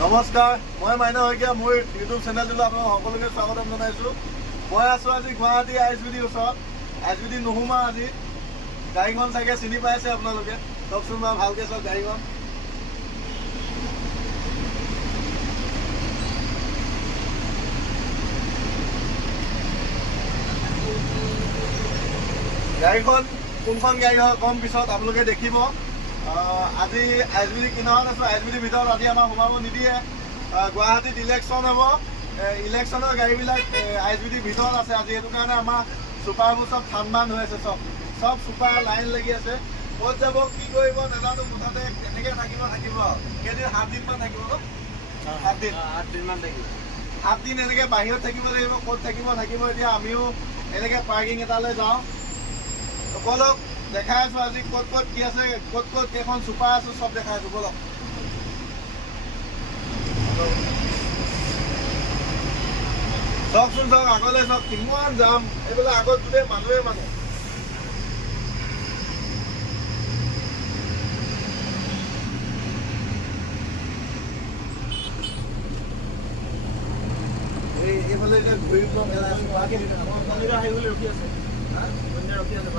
নমস্কাৰ, মই মাইনা শইকীয়া। মোৰ ইউটিউব চেনেলটোলৈ আপোনালোক সকলোকে স্বাগতম জনাইছোঁ। মই আছোঁ আজি গুৱাহাটী ISBD ওচৰত। ISBD নোসোমাওঁ আজি। গাড়ীখন চাগে চিনি পাইছে আপোনালোকে। চাওকচোন বাৰু ভালকৈ চাওক গাড়ীখন। গাড়ীখন কোনখন গাড়ী হয় কম পিছত আপোনালোকে দেখিব। আজি ISBD কিনাৰত আছোঁ। ISBD ভিতৰত আজি আমাৰ সোমাব নিদিয়ে। গুৱাহাটীত ইলেকশ্যন হ'ব। ইলেকশ্যনৰ গাড়ীবিলাক ISBD ভিতৰত আছে আজি। সেইটো কাৰণে আমাৰ চুপাৰবোৰ চব ঠাণ্ডা হৈ আছে। চব চুপাৰ লাইন লাগি আছে। ক'ত যাব কি কৰিব নাজানো। মুঠতে এনেকৈ থাকিব কেইদিন 7 দিনমান থাকিব ন? 8 দিনমান থাকিব। 7 দিন এনেকৈ বাহিৰত থাকিব লাগিব। ক'ত থাকিব এতিয়া আমিও এনেকৈ পাৰ্কিং এটালৈ যাওঁ। বলক দেখাই আছোঁ আজি ক'ত কি আছে, ক'ত কেইখন চুপাৰ আছে চব দেখাই আছোঁ। বলক চাওকচোন, চাওক আগলৈ চাওক কিমান যাম। এইবিলাক আগত গোটেই মানুহ এইফালে যে ঘূৰি আহিবলৈ ৰখি আছে। ৰখি আছে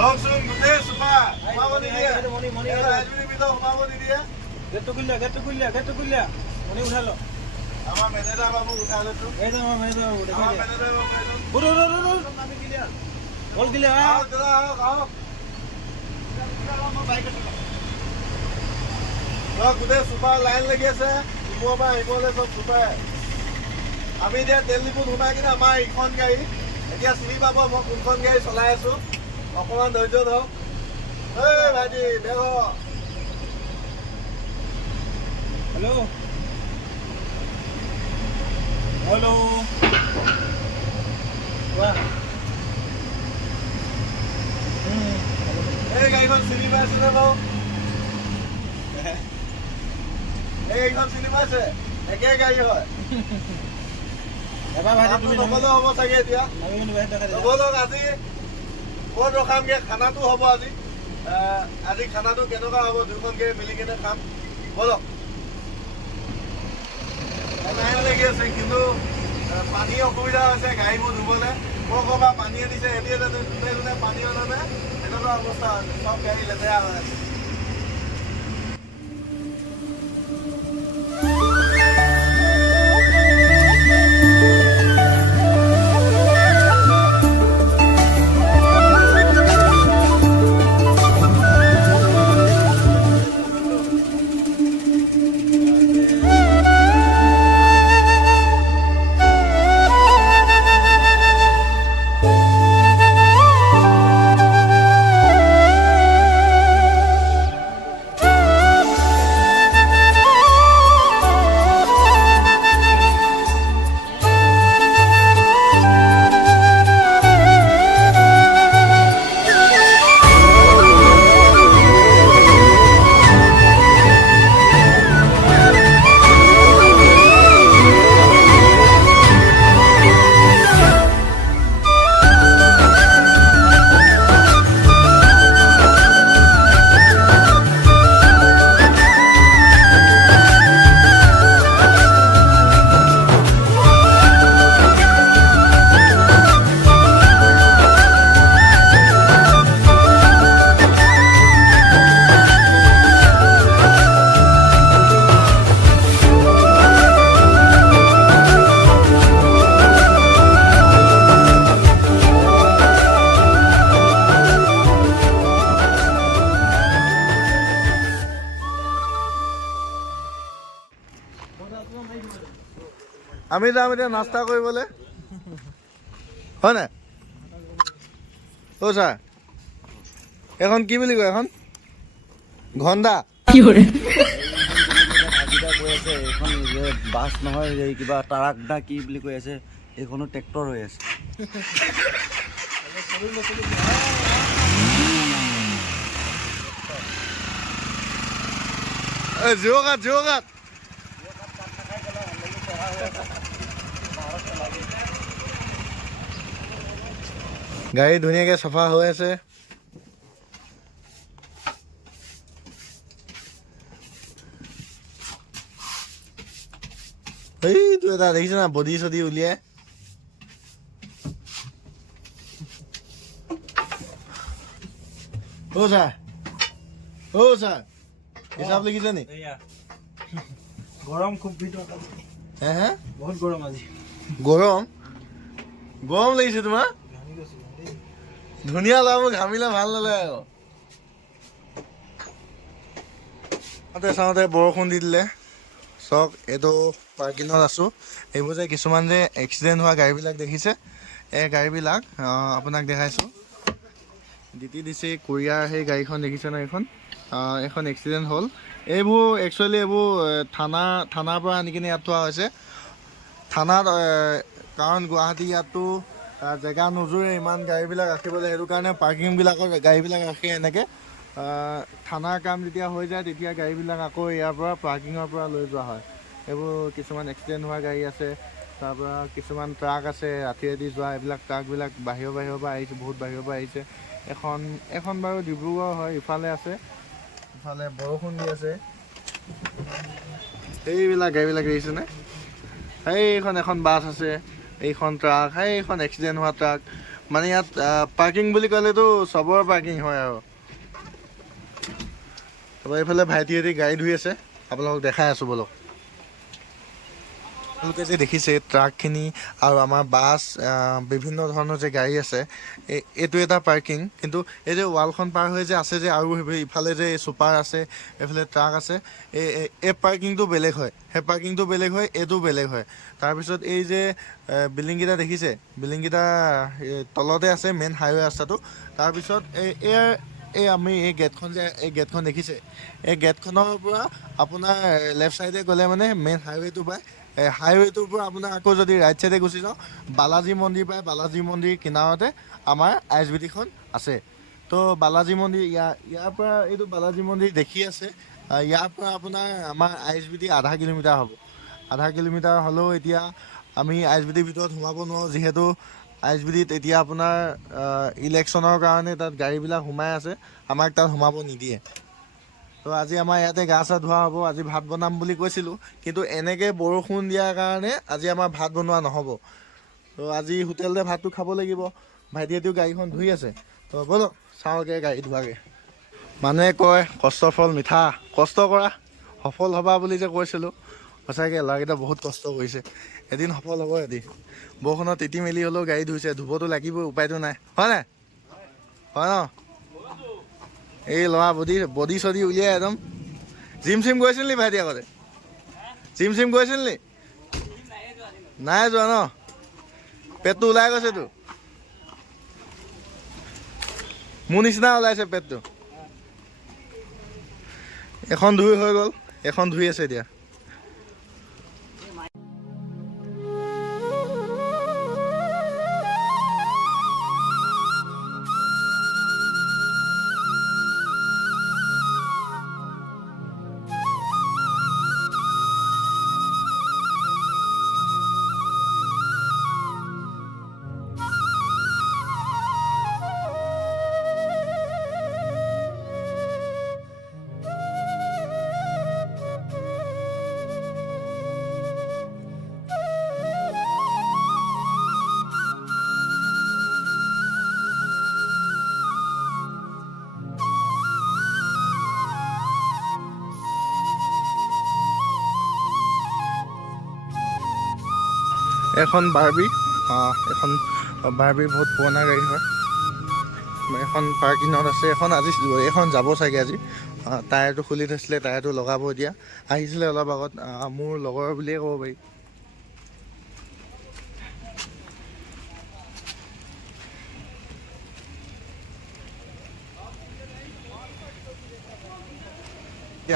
চাওকচোন গোটেই চুপাৰ সোমাব নিদিয়ে। ISBD ভিতৰত সোমাব নিদিয়ে। গেটটো খুলিয়া মনি উঠাই ল। আমাৰ মেনেজাৰ বাবুক উঠাই লৈছো। আমাৰ মেনেজাৰ বাবু দেখাই দিয়া। মেনেজাৰ বাবু বল কিলিয়া গোটেই চুপাৰ লাইন লাগি আছে। ইমুৰৰ পৰা সিমুৰলৈ চব চুপাৰ। আমি এতিয়া তেল ডিপুত সোমাই কিনে আমাৰ ইখন গাড়ী এতিয়া চিনি পাব মই কোনখন গাড়ী চলাই আছো। অকণমান ধৈৰ্য ধৰক। এই ভাইটি দেখ। হেল্ল' কোৱা। এই গাড়ীখন চিনি পাইছেনে বাৰু? এই গাড়ীখন চিনি পাইছে? একে গাড়ী হয়। এবাৰ ভাইটি তুমি নগলেও হ'ব চাগে এতিয়া। নগলক আজি ক'ত ৰখামগে? খানাটো হ'ব আজি। আজি খানাটো কেনেকুৱা হ'ব? দুখন গাড়ী মিলি কিনে খাম। বলক। লাইন লাগি আছে কিন্তু পানী অসুবিধা হৈছে গাড়ীবোৰ ধুবলৈ। ক'ৰপৰা পানী আনিছে এতিয়া যোনে পানী অনা নাই এনেকুৱা অৱস্থা হৈছে। চব গাড়ী লেতেৰা হৈ আছে। আমি যাম এতিয়া নাস্তা কৰিবলৈ, হয় নাই? অ' ছাৰ, এখন কি বুলি কয়? এখন ঘণ্টা কৈ আছে এইখন বাছ নহয়, কিবা ট্ৰাক না কি বুলি কৈ আছে। এইখনো ট্ৰেক্টৰ হৈ আছে। জোগাত গাড়ী ধুনীয়াকে চাফা হৈ আছে। এইটো এটা দেখিছ না বডি চডি উলিয়াই ছাৰ হিচাপ লিখিছে নি? গৰম খুব ভিতৰত হে বহুত গৰম আজি। গৰম লাগিছে তোমাৰ? ধুনীয়া ল'ৰা মোৰ ঘামিলে ভাল নালাগে আকৌ চাওঁতে বৰষুণ দি দিলে। চাওক এইটো পাৰ্কিঙত আছোঁ। এইবোৰ যে কিছুমান যে এক্সিডেণ্ট হোৱা গাড়ীবিলাক দেখিছে, এই গাড়ীবিলাক আপোনাক দেখাইছোঁ। DTDC কোৰিয়াৰ সেই গাড়ীখন দেখিছে ন? এইখন এক্সিডেণ্ট হ'ল। এইবোৰ একচুৱেলি এইবোৰ থানাৰ পৰা আনি কিনে ইয়াত থোৱা হৈছে থানাত, কাৰণ গুৱাহাটী ইয়াততো জেগা নোজোৰে ইমান গাড়ীবিলাক ৰাখিবলৈ, সেইটো কাৰণে পাৰ্কিংবিলাকৰ গাড়ীবিলাক ৰাখি এনেকৈ থানাৰ কাম যেতিয়া হৈ যায় তেতিয়া গাড়ীবিলাক আকৌ ইয়াৰ পৰা পাৰ্কিঙৰ পৰা লৈ যোৱা হয়। এইবোৰ কিছুমান এক্সিডেণ্ট হোৱা গাড়ী আছে, তাৰপৰা কিছুমান ট্ৰাক আছে ৰাতিয়েদি যোৱা, এইবিলাক ট্ৰাকবিলাক বাহিৰৰ পৰা আহিছে, বহুত বাহিৰৰ পৰা আহিছে। এখন বাৰু ডিব্ৰুগড় হয়, ইফালে আছে, ইফালে বৰষুণ দি আছে। এইবিলাক গাড়ীবিলাক দেখিছেনে? এখন বাছ আছে, এইখন ট্ৰাক, এইখন এক্সিডেণ্ট হোৱা ট্ৰাক। মানে ইয়াত পাৰ্কিং বুলি ক'লেতো চবৰে পাৰ্কিং হয় আৰু। তাৰপৰা এইফালে ভাইটিহঁতে গাড়ী ধুই আছে, আপোনালোকক দেখাই আছোঁ বলক। আপোনালোকে যে দেখিছে ট্ৰাকখিনি আৰু আমাৰ বাছ, বিভিন্ন ধৰণৰ যে গাড়ী আছে, এইটো এটা পাৰ্কিং। কিন্তু এই যে ৱালখন পাৰ হৈ যে আছে যে আৰু ইফালে যে চুপাৰ আছে, এইফালে ট্ৰাক আছে, এই পাৰ্কিংটো বেলেগ হয়, সেই পাৰ্কিংটো বেলেগ হয়, এইটো বেলেগ হয়। তাৰপিছত এই যে বিল্ডিংকেইটা দেখিছে, বিল্ডিংকেইটা তলতে আছে মেইন হাইৱে ৰাস্তাটো। তাৰপিছত আমি এই গেটখন দেখিছে, এই গেটখনৰ পৰা আপোনাৰ লেফ্ট ছাইডে গ'লে মানে মেইন হাইৱেটো পায়। হাইৱেটোৰ পৰা আপোনাৰ আকৌ যদি ৰাইট ছাইডে গুচি যাওঁ বালাজী মন্দিৰ পায়। বালাজী মন্দিৰ কিনাৰতে আমাৰ ISBDখন আছে। তো বালাজী মন্দিৰ ইয়াৰ পৰা এইটো বালাজী মন্দিৰ দেখি আছে, ইয়াৰ পৰা আপোনাৰ আমাৰ ISBD আধা কিলোমিটাৰ হ'ব। আধা কিলোমিটাৰ হ'লেও এতিয়া আমি ISBDৰ ভিতৰত সোমাব নোৱাৰোঁ, যিহেতু ISBDত এতিয়া আপোনাৰ ইলেকশ্যনৰ কাৰণে তাত গাড়ীবিলাক সোমাই আছে, আমাক তাত সোমাব নিদিয়ে। তো আজি আমাৰ ইয়াতে গা চা ধোৱা হ'ব। আজি ভাত বনাম বুলি কৈছিলোঁ, কিন্তু এনেকৈ বৰষুণ দিয়াৰ কাৰণে আজি আমাৰ ভাত বনোৱা নহ'ব। তো আজি হোটেলতে ভাতটো খাব লাগিব। ভাইটিয়েতো গাড়ীখন ধুই আছে, তো ব'লক চাওঁগৈ গাড়ী ধোৱাকৈ। মানুহে কয় কষ্টৰ ফল মিঠা, কষ্ট কৰা সফল হ'বা বুলি যে কৈছিলোঁ, সঁচাকৈ ল'ৰাকেইটা বহুত কষ্ট কৰিছে, এদিন সফল হ'ব। এদিন বৰষুণত তিতি মেলি হ'লেও গাড়ী ধুইছে, ধুবতো লাগিবই, উপায়তো নাই, হয় নাই? হয় ন? এই ল'ৰা বডি চডি উলিয়াই একদম। জিম চিম গৈছিল নি ভাইটি আগতে? জিম চিম গৈছিল নি? নাই যোৱা ন? পেটটো ওলাই গৈছেতো, মোৰ নিচিনা ওলাইছে পেটটো। এখন ধুই হৈ গ'ল, এখন ধুই আছে এতিয়া। এখন বাৰ্বি, এখন বাৰ্বি বহুত পুৰণা গাড়ী হয়। এখন পাৰ্কিঙত আছে, এখন যাব চাগে আজি। টায়াৰটো খুলি থৈছিলে, টায়াৰটো লগাব এতিয়া। আহিছিলে অলপ আগত, মোৰ লগৰ বুলিয়ে ক'ব পাৰি।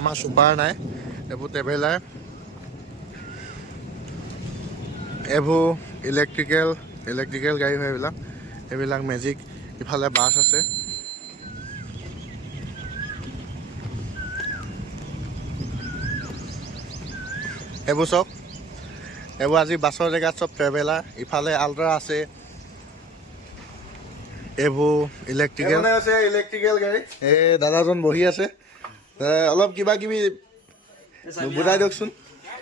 আমাৰ চুপাৰ নাই, এইবোৰ ট্ৰেভেলাৰ, এইবোৰ ইলেক্ট্ৰিকেল গাড়ী হয় এইবিলাক মেজিক ইফালে বাছ আছে এইবোৰ চব এইবোৰ আজি বাছৰ জেগাত চব ট্ৰেভেলাৰ ইফালে আল্ট্ৰা আছে এইবোৰ ইলেক্ট্ৰিকেল গাড়ী এই দাদাজন বহি আছে অলপ কিবা কিবি বুজাই দিয়কচোন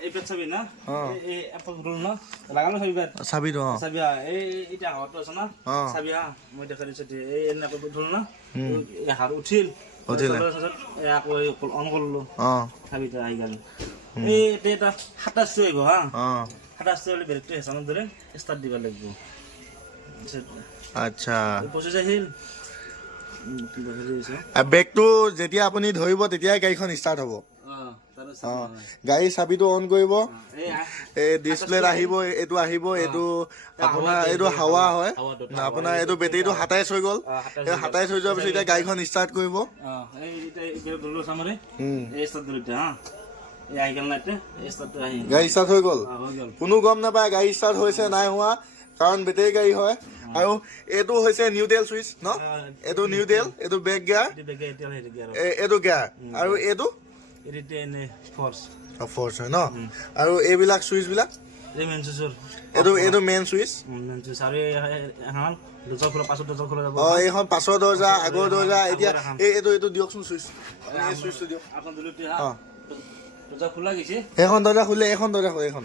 এই পেট চাবি না এই এপল রুল না লাগালো চাবি পেট চাবিটো চাবি এই এটা হাওয়াটো আছে না চাবি মই দেখা দিছো এই এনে এপল ধুল না এই হার উঠিল আকৌ অন করলো চাবিটা আহি গেল এই এটা 27 হইব হা 27 হলে ব্রেকটো হেসানো ধরে স্টার্ট দিবা লাগব আচ্ছা পৌঁছে যাইল ব্ৰেকটো যেতিয়া আপুনি ধৰিব তেতিয়াই গাড়ীখন ষ্টাৰ্ট হ'ব গাড়ী চাবিটো অন কৰিব এই ডিছপ্লেত আহিব এইটো আহিব এইটো আপোনাৰ এইটো হাৱা হয় আপোনাৰ এইটো বেটেৰীটো 27 হৈ গ'ল 27 হৈ যোৱাৰ পিছত এতিয়া গাড়ীখন ষ্টাৰ্ট কৰিব গাড়ী ষ্টাৰ্ট হৈ গ'ল কোনো গম নাপায় গাড়ী ষ্টাৰ্ট হৈছে নাই হোৱা কাৰণ বেটেৰী গাড়ী হয় আৰু এইটো হৈছে নিউট্ৰেল চুইচ ন এইটো নিউট্ৰেল এইটো বেক গিয়াৰ এইটো গিয়াৰ আৰু এইটো ফ'ৰ্চ হয় ন আৰু এইবিলাক চুইচবিলাক এইটো মেইন চুইচ এইখন পাছৰ দৰ্জা আগৰ দৰ্জা এতিয়া এইটো দিয়কচোন চুইচ চুইচটো দিয়ক সেইখন দৰ্জা খুলিলে এইখন দৰ্জা খোলে এইখন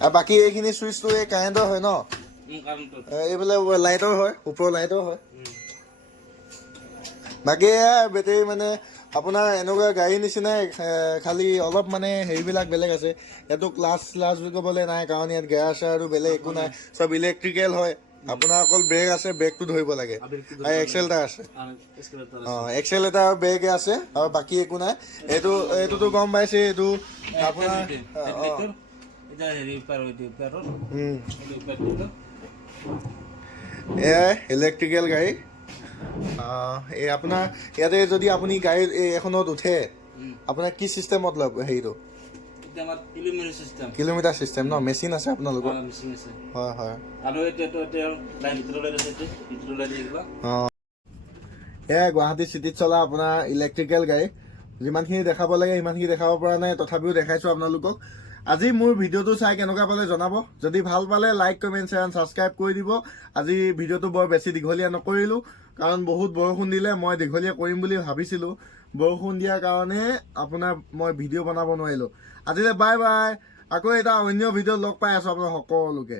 আৰু বাকী এইখিনি চুইচটো এই কাৰেণ্টৰ হয় ন এইফালে লাইটৰ হয় ওপৰৰ লাইটৰ হয় বাকী বেটেৰী মানে আপোনাৰ এনেকুৱা গাড়ীৰ নিচিনাই খালি অলপ মানে হেৰিবিলাক বেলেগ আছে এইটো ক্লাছ বুলি ক'বলৈ নাই কাৰণ ইয়াত গেয়াৰ চেয়াৰটো বেলেগ একো নাই চব ইলেক্ট্ৰিকেল হয় আপোনাৰ অকল ব্ৰেক আছে ব্ৰেকটো ধৰিব লাগে আৰু এক্সেলেটাৰ আছে এক্সেলেটাৰ আৰু ব্ৰেক আছে আৰু বাকী একো নাই এইটোতো গম পাইছে এইটো আপোনাৰ এয়াই ইলেক্ট্ৰিকেল গাড়ী এই আপোনাৰ ইয়াতে যদি আপুনি গাড়ী এখনত উঠে আপোনাৰ কি চিষ্টেমত লয় হেৰিটো কিলোমিটাৰ চিষ্টেম ন মেচিন আছে আপোনালোকৰ হয় হয় এয়াই গুৱাহাটী চিটিত চলা আপোনাৰ ইলেক্ট্ৰিকেল গাড়ী যিমানখিনি দেখাব লাগে সিমানখিনি দেখাব পৰা নাই তথাপিও দেখাইছোঁ আপোনালোকক আজি মোৰ ভিডিঅ'টো চাই কেনেকুৱা পালে জনাব যদি ভাল পালে like comment share and subscribe কৰি দিব আজি ভিডিঅ'টো বৰ বেছি দীঘলীয়া নকৰিলোঁ কাৰণ বহুত বৰষুণ দিলে মই দীঘলীয়া কৰিম বুলি ভাবিছিলোঁ বৰষুণ দিয়াৰ কাৰণে আপোনাৰ মই ভিডিঅ' বনাব নোৱাৰিলোঁ আজিলৈ বাই বাই আকৌ এটা অন্য ভিডিঅ'ত লগ পাই আছোঁ আপোনালোক সকলোকে